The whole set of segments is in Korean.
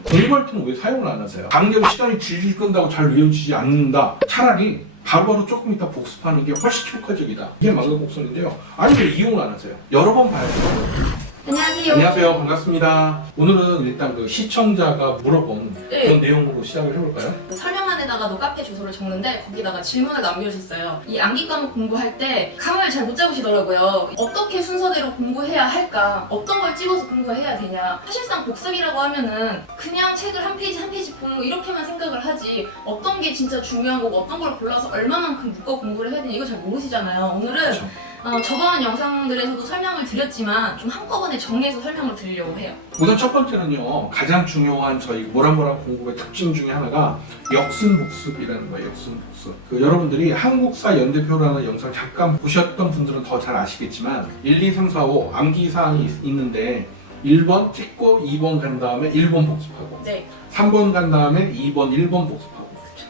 공부할 때는 왜 사용을 안 하세요? 강제로 시간이 질질 끈다고 잘 외워지지 않는다. 차라리 바로바로 조금 이따 복습하는 게 훨씬 효과적이다. 이게 망각곡선인데요. 아니 왜 이용을 안 하세요? 여러 번 봐야 돼요. 안녕하세요. 안녕하세요. 반갑습니다. 오늘은 일단 그 시청자가 물어본 네. 그런 내용으로 시작을 해볼까요? 그 설명란에다가도 카페 주소를 적는데 거기다가 질문을 남겨주셨어요. 이 암기 과목 공부할 때 감을 잘 못 잡으시더라고요. 어떻게 순서대로 공부해야 할까? 어떤 걸 찍어서 공부해야 되냐? 사실상 복습이라고 하면은 그냥 책을 한 페이지 한 페이지 보는 거 이렇게만 생각을 하지 어떤 게 진짜 중요한 거고 어떤 걸 골라서 얼마만큼 묶어 공부를 해야 되냐 이거 잘 모르시잖아요. 오늘은 그렇죠. 저번 영상들에서도 설명을 드렸지만 좀 한꺼번에 정리해서 설명을 드리려고 해요. 우선 첫 번째는요, 가장 중요한 저희 모란모란 공부의 특징 중에 하나가 역순복습이라는 거예요. 역순복습. 여러분들이 한국사 연대표라는 영상 잠깐 보셨던 분들은 더 잘 아시겠지만 1, 2, 3, 4, 5 암기사항이 있는데 1번 찍고 2번 간 다음에 1번 복습하고 네. 3번 간 다음에 2번 1번 복습하고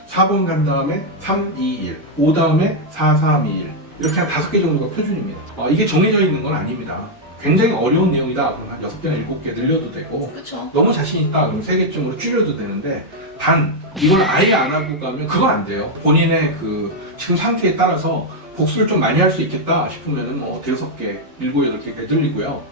4번 간 다음에 3, 2, 1 5 다음에 4, 3, 2, 1 이렇게 한 5개 정도가 표준입니다. 이게 정해져 있는 건 아닙니다. 굉장히 어려운 내용이다. 그럼 한 6개나 7개 늘려도 되고 그렇죠. 너무 자신 있다. 그럼 3개쯤으로 줄여도 되는데 단 이걸 아예 안 하고 가면 그건 안 돼요. 본인의 그 지금 상태에 따라서 복습을 좀 많이 할 수 있겠다 싶으면은 뭐 6개, 7, 8개까지 늘리고요.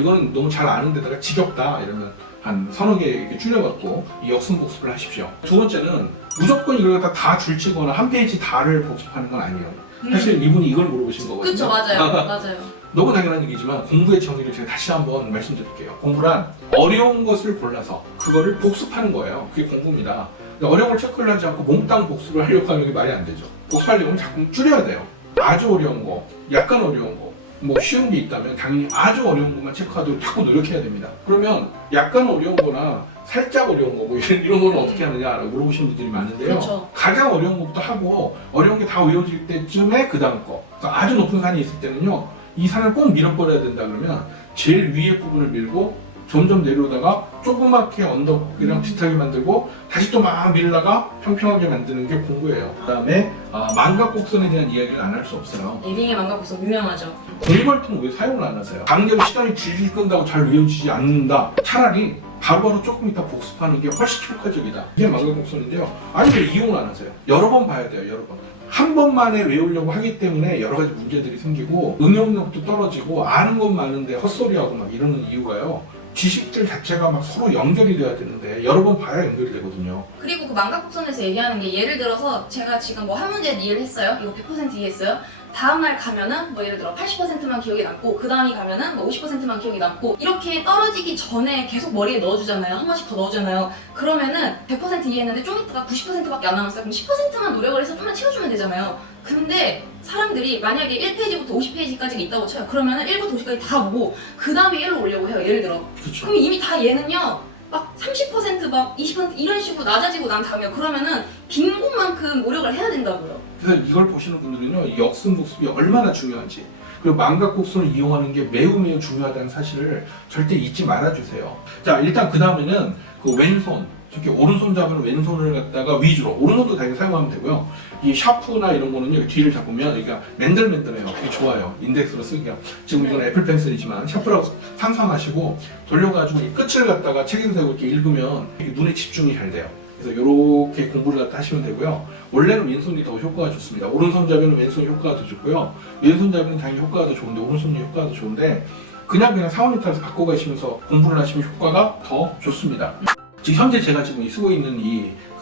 이거는 너무 잘 아는 데다가 지겹다 이러면 한 3-4개 이렇게 줄여갖고 이 역순복습을 하십시오. 두 번째는 무조건 이걸 갖다 다 줄치거나 한 페이지 다를 복습하는 건 아니에요. 사실 이분이 이걸 물어보신 거거든요. 그렇죠. 맞아요. 맞아요. 너무 당연한 얘기지만 공부의 정의를 제가 다시 한번 말씀드릴게요. 공부란 어려운 것을 골라서 그거를 복습하는 거예요. 그게 공부입니다. 근데 어려운 걸 체크를 하지 않고 몽땅 복습을 하려고 하면 이게 말이 안 되죠. 복습하려면 자꾸 줄여야 돼요. 아주 어려운 거, 약간 어려운 거, 뭐 쉬운 게 있다면 당연히 아주 어려운 것만 체크하도록 자꾸 노력해야 됩니다. 그러면 약간 어려운 거나 살짝 어려운 거, 뭐 이런 거는 어떻게 하느냐라고 물어보시는 분들이 많은데요. 그렇죠. 가장 어려운 것부터 하고 어려운 게 다 외워질 때쯤에 그 다음 거. 그러니까 아주 높은 산이 있을 때는요. 이 산을 꼭 밀어버려야 된다 그러면 제일 위에 부분을 밀고 점점 내려오다가 조그맣게 언덕이랑 비슷하게 만들고 다시 또 막 밀다가 평평하게 만드는 게 공부예요. 그 다음에 망각곡선에 대한 이야기를 안 할 수 없어요. 에딩의 망각곡선 유명하죠. 공부할 때는 왜 사용을 안 하세요? 강제로 시간이 질질 끈다고 잘 외워지지 않는다. 차라리 바로바로 조금 이따 복습하는 게 훨씬 효과적이다. 이게 망각곡선인데요. 아니 왜 이용을 안 하세요? 여러 번 봐야 돼요. 여러 번. 한 번만에 외우려고 하기 때문에 여러 가지 문제들이 생기고 응용력도 떨어지고 아는 건 많은데 헛소리하고 막 이러는 이유가요. 지식들 자체가 막 서로 연결이 돼야 되는데 여러 번 봐야 연결이 되거든요. 그리고 그 망각곡선에서 얘기하는 게 예를 들어서 제가 지금 뭐 한 문제 이해를 했어요. 이거 100% 이해했어요. 다음날 가면은 뭐 예를 들어 80%만 기억이 남고 그 다음이 가면은 뭐 50%만 기억이 남고 이렇게 떨어지기 전에 계속 머리에 넣어주잖아요. 한 번씩 더 넣어주잖아요. 그러면은 100% 이해했는데 좀 있다가 90%밖에 안 남았어요. 그럼 10%만 노력을 해서 좀만 채워주면 되잖아요. 근데 사람들이 만약에 1페이지부터 50페이지까지가 있다고 쳐요. 그러면은 1부터 50까지 다 보고 그 다음에 1로 오려고 해요. 예를 들어. 그렇죠. 그럼 이미 다 얘는요. 막 30%막 20% 이런 식으로 낮아지고 난 다음에 그러면은 빈 곳만큼 노력을 해야 된다고요. 그래서 이걸 보시는 분들은요, 이 역순복습이 얼마나 중요한지, 그리고 망각곡선을 이용하는 게 매우 중요하다는 사실을 절대 잊지 말아주세요. 자, 일단 그 다음에는 그 왼손, 특히 오른손 잡으면 왼손을 갖다가 위주로, 오른손도 당연히 사용하면 되고요. 이 샤프나 이런 거는요, 뒤를 잡으면 그러니까 맨들맨들해요. 그게 좋아요. 인덱스로 쓰기가. 지금 이건 애플 펜슬이지만 샤프라고 상상하시고 돌려가지고 이 끝을 갖다가 책에서 대고 이렇게 읽으면 이렇게 눈에 집중이 잘 돼요. 그래서 이렇게 공부를 갖다 하시면 되고요. 원래는 왼손이 더 효과가 좋습니다. 오른손잡이는 왼손이 효과가 더 좋고요. 왼손잡이는 당연히 효과가 더 좋은데 오른손이 효과가 더 좋은데 그냥 상황에 따라서 바꿔가시면서 공부를 하시면 효과가 더 좋습니다. 지금 현재 제가 지금 쓰고 있는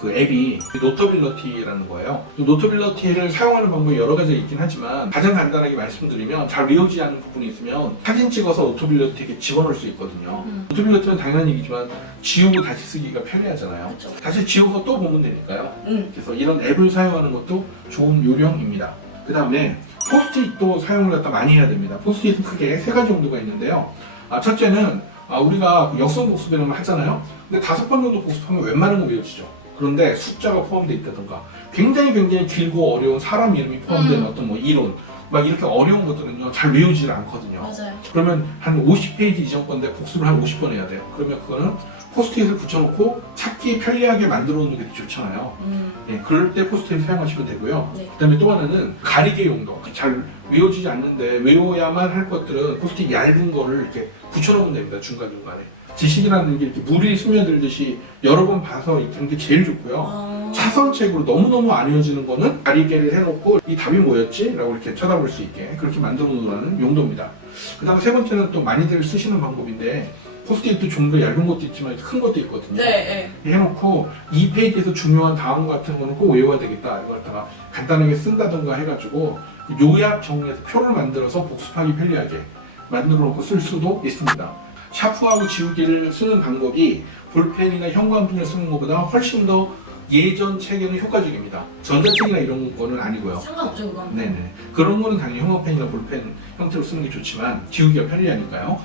그 앱이 노터빌러티라는 거예요. 노터빌러티를 사용하는 방법이 여러 가지가 있긴 하지만 가장 간단하게 말씀드리면 잘 외우지 않는 부분이 있으면 사진 찍어서 노터빌러티에 집어넣을 수 있거든요. 노터빌러티는 당연한 얘기지만 지우고 다시 쓰기가 편리하잖아요. 그쵸. 다시 지우고 또 보면 되니까요. 그래서 이런 앱을 사용하는 것도 좋은 요령입니다. 그 다음에 포스트잇도 사용을 갖다 많이 해야 됩니다. 포스트잇은 크게 3가지 정도가 있는데요. 첫째는 우리가 역순복습이라는 걸 하잖아요. 근데 5번 정도 복습하면 웬만한 거 외워지죠. 그런데 숫자가 포함되어 있다던가 굉장히 길고 어려운 사람 이름이 포함된 어떤 뭐 이론 막 이렇게 어려운 것들은요 잘 외우지를 않거든요. 맞아요. 그러면 한 50페이지 이전 건데 복습을 한 50번 해야 돼요. 그러면 그거는 포스트잇을 붙여놓고 찾기 편리하게 만들어 놓는 게 좋잖아요. 네, 그럴 때 포스트잇 사용하시면 되고요. 네. 그 다음에 또 하나는 가리개 용도. 잘 외워지지 않는데 외워야만 할 것들은 포스트잇 얇은 거를 이렇게 붙여놓으면 됩니다. 중간중간에. 지식이라는 게 이렇게 물이 스며들듯이 여러 번 봐서 익히는 게 제일 좋고요. 차선책으로 너무너무 안 이어지는 거는 다리개를 해놓고 이 답이 뭐였지? 라고 이렇게 쳐다볼 수 있게 그렇게 만들어 놓으라는 용도입니다. 그 다음 세 번째는 또 많이들 쓰시는 방법인데 포스트잇도 좀 더 얇은 것도 있지만 큰 것도 있거든요. 네. 해놓고 이 페이지에서 중요한 다음 같은 거는 꼭 외워야 되겠다 이걸 갖다가 간단하게 쓴다던가 해가지고 요약 정리해서 표를 만들어서 복습하기 편리하게 만들어 놓고 쓸 수도 있습니다. 샤프하고 지우개를 쓰는 방법이 볼펜이나 형광펜을 쓰는 것보다 훨씬 더 예전 책에는 효과적입니다. 전자책이나 이런 거는 아니고요. 상관없죠 그건. 네네. 그런 거는 당연히 형광펜이나 볼펜 형태로 쓰는 게 좋지만 지우기가 편리하니까요.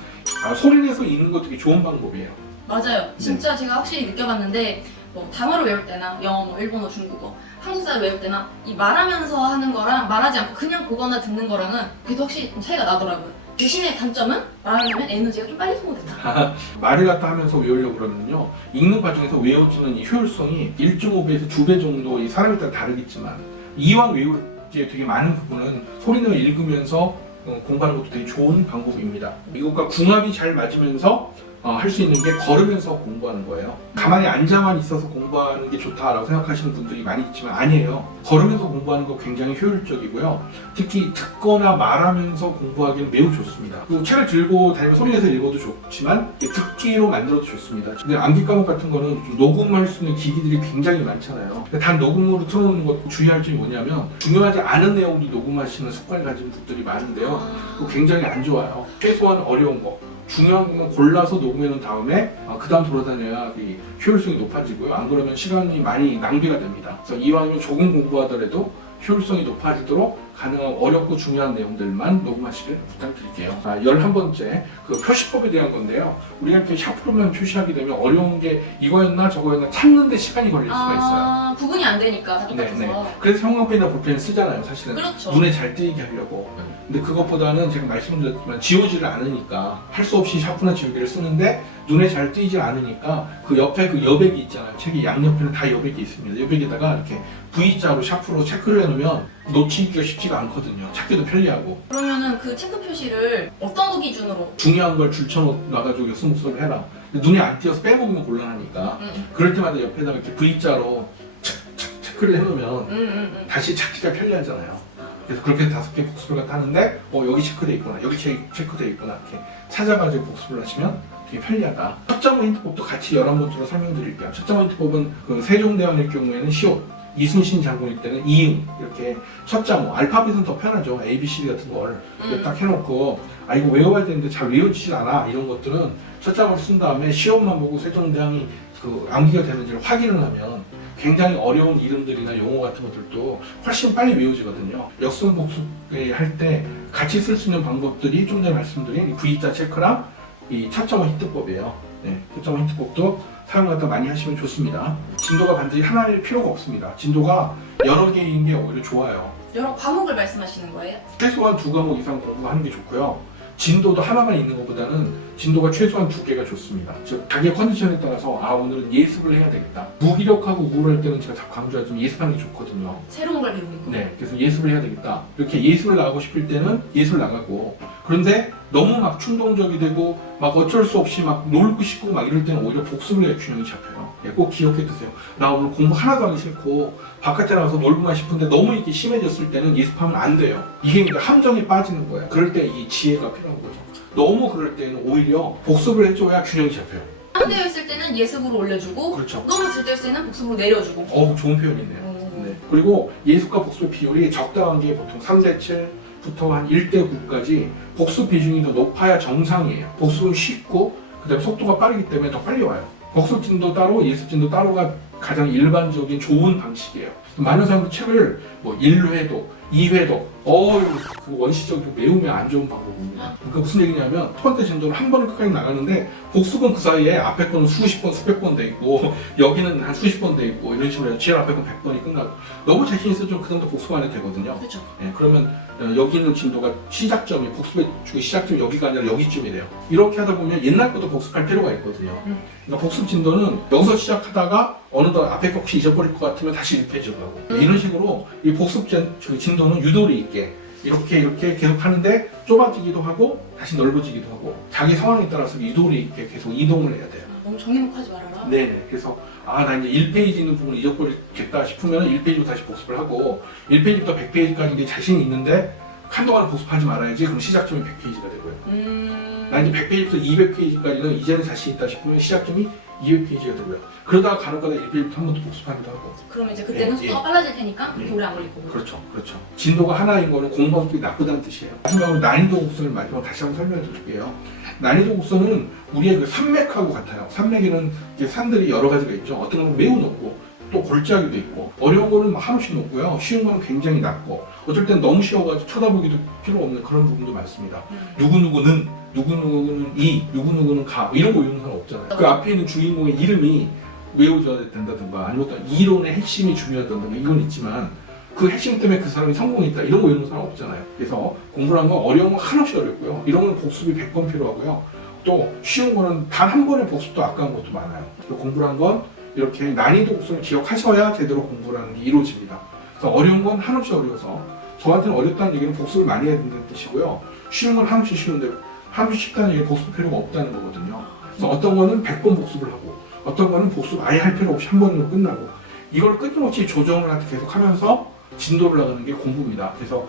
소리내서 읽는 거 되게 좋은 방법이에요. 맞아요. 진짜 제가 확실히 느껴봤는데 뭐 단어를 외울 때나 영어, 뭐 일본어, 중국어, 한국사를 외울 때나 이 말하면서 하는 거랑 말하지 않고 그냥 보거나 듣는 거랑은 그래도 확실히 좀 차이가 나더라고요. 대신에 단점은 말을 하면 에너지가 좀 빨리 소모된다. 말을 갖다 하면서 외우려고 그러면요. 읽는 과정에서 외워지는 이 효율성이 1.5배에서 2배 정도 이 사람에 따라 다르겠지만 이왕 외울 게 되게 많은 부분은 소리내어 읽으면서 공부하는 것도 되게 좋은 방법입니다. 이것과 궁합이 잘 맞으면서 할 수 있는 게 걸으면서 공부하는 거예요. 가만히 앉아만 있어서 공부하는 게 좋다라고 생각하시는 분들이 많이 있지만 아니에요. 걸으면서 공부하는 거 굉장히 효율적이고요. 특히 듣거나 말하면서 공부하기는 매우 좋습니다. 그리고 책을 들고 다니면 소리내서 읽어도 좋지만 듣기로 만들어도 좋습니다. 근데 암기 과목 같은 거는 좀 녹음할 수 있는 기기들이 굉장히 많잖아요. 단 녹음으로 틀어놓는 것 주의할 점이 뭐냐면 중요하지 않은 내용도 녹음하시는 습관을 가진 분들이 많은데요. 그거 굉장히 안 좋아요. 최소한 어려운 거 중요한 것만 골라서 녹음해 놓은 다음에 그 다음 돌아다녀야 이 효율성이 높아지고요. 안 그러면 시간이 많이 낭비가 됩니다. 그래서 이왕이면 조금 공부하더라도 효율성이 높아지도록 가능한 어렵고 중요한 내용들만 녹음하시길 부탁드릴게요. 11번째 그 표시법에 대한 건데요. 우리가 이렇게 샤프로만 표시하게 되면 어려운 게 이거였나 저거였나 찾는데 시간이 걸릴 수가 있어요. 구분이 안 되니까 다 똑같아서. 네. 그래서 형광펜이나 볼펜을 쓰잖아요. 사실은 그렇죠. 눈에 잘 띄게 하려고. 근데 그것보다는 제가 말씀드렸지만 지우지를 않으니까 할 수 없이 샤프나 지우개를 쓰는데 눈에 잘 띄지 않으니까 그 옆에 그 여백이 있잖아요. 책이 양옆에는 다 여백이 있습니다. 여백에다가 이렇게 V자로 샤프로 체크를 해놓으면 놓치기가 쉽지가 않거든요. 찾기도 편리하고. 그러면은 그 체크 표시를 어떤 거 기준으로? 중요한 걸 줄쳐놔가지고 스무스를 해라. 근데 눈에 안 띄어서 빼먹으면 곤란하니까 그럴 때마다 옆에다가 이렇게 V자로 체크를 해놓으면 다시 찾기가 편리하잖아요. 그래서 그렇게 5개 복습을 갖다 하는데 여기 체크돼 있구나, 여기 체크돼 있구나 이렇게 찾아가지고 복습을 하시면 되게 편리하다. 첫 장문 힌트법도 같이 11번째로 설명드릴게요. 첫 장문 힌트법은 그 세종대왕일 경우에는 시옷, 이순신 장군일 때는 이응 이렇게 첫 장문, 알파벳은 더 편하죠. A, B, C, D 같은 걸 딱 해놓고 이거 외워야 되는데 잘 외워지질 않아 이런 것들은 첫 장문을 쓴 다음에 시옷만 보고 세종대왕이 그 암기가 되는지를 확인을 하면 굉장히 어려운 이름들이나 용어 같은 것들도 훨씬 빨리 외워지거든요. 역순 복습할 때 같이 쓸 수 있는 방법들이 좀 전에 말씀드린 V자 체크랑 이 첫점어 힌트법이에요. 네, 첫점어 힌트법도 사용하다 많이 하시면 좋습니다. 진도가 반드시 하나일 필요가 없습니다. 진도가 여러 개인 게 오히려 좋아요. 여러 과목을 말씀하시는 거예요? 최소한 2과목 이상 공부하는 게 좋고요. 진도도 하나만 있는 것보다는 진도가 최소한 2개가 좋습니다. 즉 자기의 컨디션에 따라서 오늘은 예습을 해야 되겠다. 무기력하고 우울할 때는 제가 자꾸 강조하지만 예습하는 게 좋거든요. 새로운 걸 배우는 거. 네, 그래서 예습을 해야 되겠다. 이렇게 예습을 나가고 싶을 때는 예습을 나가고, 그런데 너무 막 충동적이 되고 막 어쩔 수 없이 막 놀고 싶고 막 이럴 때는 오히려 복습을 해야 균형이 잡혀요. 예, 꼭 기억해 두세요. 나 오늘 공부 하나도 하기 싫고 바깥에 나가서 놀고만 싶은데 너무 이렇게 심해졌을 때는 예습하면 안 돼요. 이게 이제 함정에 빠지는 거예요. 그럴 때 이 지혜가 필요한 거죠. 너무 그럴 때는 오히려 복습을 해줘야 균형이 잡혀요. 한되어 있을 때는 예습으로 올려주고, 그렇죠. 너무 들떠 있을 때는 복습으로 내려주고. 좋은 표현이네요. 네. 그리고 예습과 복습 비율이 적당한 게 보통 3대7부터 한 1대9까지 복습 비중이 더 높아야 정상이에요. 복습은 쉽고 그다음에 속도가 빠르기 때문에 더 빨리 와요. 복습 진도 따로 예습 진도 따로가 가장 일반적인 좋은 방식이에요. 많은 사람들 책을 1회독, 2회독, 그 원시적이고 매우 안 좋은 방법입니다. 그러니까 무슨 얘기냐면 첫 번째 진도는 한 번을 끝까지 나가는데 복습은 그 사이에 앞에 거는 수십 번, 수백 번 돼 있고 여기는 한 수십 번 돼 있고 이런 식으로 해서 제일 앞에 건 100번이 끝나고 너무 자신 있어 좀 그 정도 복습 안 해도 되거든요. 그렇죠. 네, 그러면 여기 있는 진도가 시작점이 복습의 시작점이 여기가 아니라 여기쯤이 돼요. 이렇게 하다 보면 옛날 것도 복습할 필요가 있거든요. 그러니까 복습 진도는 여기서 시작하다가 어느덧 앞에 거 혹시 잊어버릴 것 같으면 다시 1페이지로 가고 이런 식으로 이 복습 진도는 유도리 있게 이렇게 계속 하는데 좁아지기도 하고 다시 넓어지기도 하고 자기 상황에 따라서 유도리 있게 계속 이동을 해야 돼요. 너무 정해놓고 하지 말아라. 네네. 그래서 나 이제 1페이지 있는 부분을 잊어버리겠다 싶으면 1페이지부터 다시 복습을 하고 1페이지부터 100페이지까지 이게 자신이 있는데 한동안 복습하지 말아야지. 그럼 시작점이 100페이지가 되고요. 나 이제 100페이지부터 200페이지까지는 이제는 자신 있다 싶으면 시작점이 200페이지가 되고요. 그러다가 간혹가다 1페이지부터 한 번 더 복습하기도 하고. 그럼 이제 그때는 속도가 빨라질 테니까 그렇게 오래 안 걸릴 거고. 그렇죠. 진도가 하나인 거는 공부하기 나쁘다는 뜻이에요. 마지막으로 난이도 곡선을 마지막으로 다시 한번 설명해 드릴게요. 난이도 곡선은 우리의 그 산맥하고 같아요. 산맥에는 이제 산들이 여러 가지가 있죠. 어떤 건 매우 높고 또 골짜기도 있고 어려운 거는 한없이 높고요. 쉬운 거는 굉장히 낮고 어쩔 땐 너무 쉬워가지고 쳐다보기도 필요 없는 그런 부분도 많습니다. 누구누구는 이, 누구누구는 가 이런 거 외우는 사람 없잖아요. 그 앞에 있는 주인공의 이름이 외워져야 된다든가 아니면 어떤 이론의 핵심이 중요하다든가 이건 있지만 그 핵심 때문에 그 사람이 성공했다 이런 거 외우는 사람 없잖아요. 그래서 공부라는 건 어려운 건 한없이 어렵고요. 이런 건 복습이 100번 필요하고요. 또 쉬운 거는 단 한 번의 복습도 아까운 것도 많아요. 공부라는 건 이렇게 난이도 곡선을 기억하셔야 제대로 공부라는 게 이루어집니다. 그래서 어려운 건 한없이 어려워서 저한테는 어렵다는 얘기는 복습을 많이 해야 된다는 뜻이고요. 쉬운 건 한없이 쉬운데 한없이 쉽다는 얘기는 복습 필요가 없다는 거거든요. 그래서 어떤 거는 100번 복습을 하고 어떤 거는 복습 아예 할 필요 없이 한 번으로 끝나고 이걸 끊임없이 조정을 계속 하면서 진도를 나가는 게 공부입니다. 그래서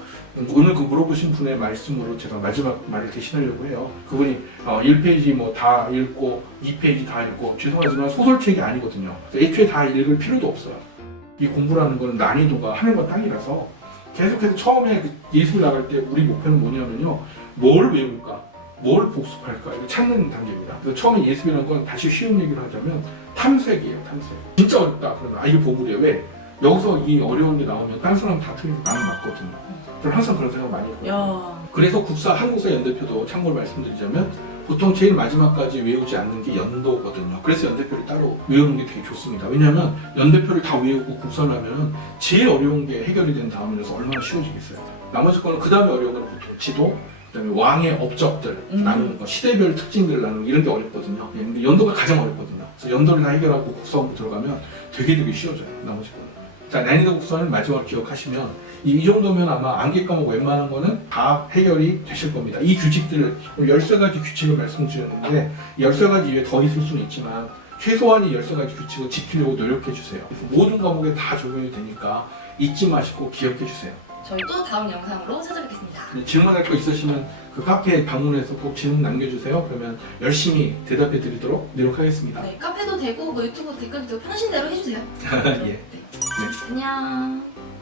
오늘 그 물어보신 분의 말씀으로 제가 마지막 말을 대신하려고 해요. 그분이 1페이지 뭐 다 읽고 2페이지 다 읽고 죄송하지만 소설책이 아니거든요. 애초에 다 읽을 필요도 없어요. 이 공부라는 거는 난이도가 하늘과 땅이라서 계속해서 처음에 그 예술 나갈 때 우리 목표는 뭐냐면요. 뭘 외울까? 뭘 복습할까? 이거 찾는 단계입니다. 그래서 처음에 예습이라는 건 다시 쉬운 얘기를 하자면 탐색이에요. 탐색. 진짜 어렵다. 그러면 이게 보물이에요. 왜? 여기서 이 어려운 게 나오면 다른 사람 다 틀리고 나는 맞거든요. 저는 항상 그런 생각 많이 했거든요. 그래서 한국사 연대표도 참고로 말씀드리자면 보통 제일 마지막까지 외우지 않는 게 연도거든요. 그래서 연대표를 따로 외우는 게 되게 좋습니다. 왜냐하면 연대표를 다 외우고 국사를 하면 제일 어려운 게 해결이 된 다음이라서 얼마나 쉬워지겠어요. 나머지 거는 그 다음에 어려운 거는 보통 지도, 그다음에 왕의 업적들 나누는 거, 시대별 특징들 나누는 거 이런 게 어렵거든요. 근데 연도가 가장 어렵거든요. 그래서 연도를 다 해결하고 국사 공부 들어가면 되게 쉬워져요. 나머지 거는. 자, 난이도 국선을 마지막으로 기억하시면 이 정도면 아마 암기 과목 웬만한 거는 다 해결이 되실 겁니다. 이 규칙들을 13가지 규칙을 말씀드렸는데 13가지 이외에 더 있을 수는 있지만 최소한 이 13가지 규칙을 지키려고 노력해 주세요. 그래서 모든 과목에 다 적용이 되니까 잊지 마시고 기억해 주세요. 저희 또 다음 영상으로 찾아뵙겠습니다. 질문할 거 있으시면 그 카페에 방문해서 꼭 질문 남겨주세요. 그러면 열심히 대답해 드리도록 노력하겠습니다. 네, 카페도 되고 뭐 유튜브 댓글도 되고 편하신 대로 해주세요. 예. 네. 안녕.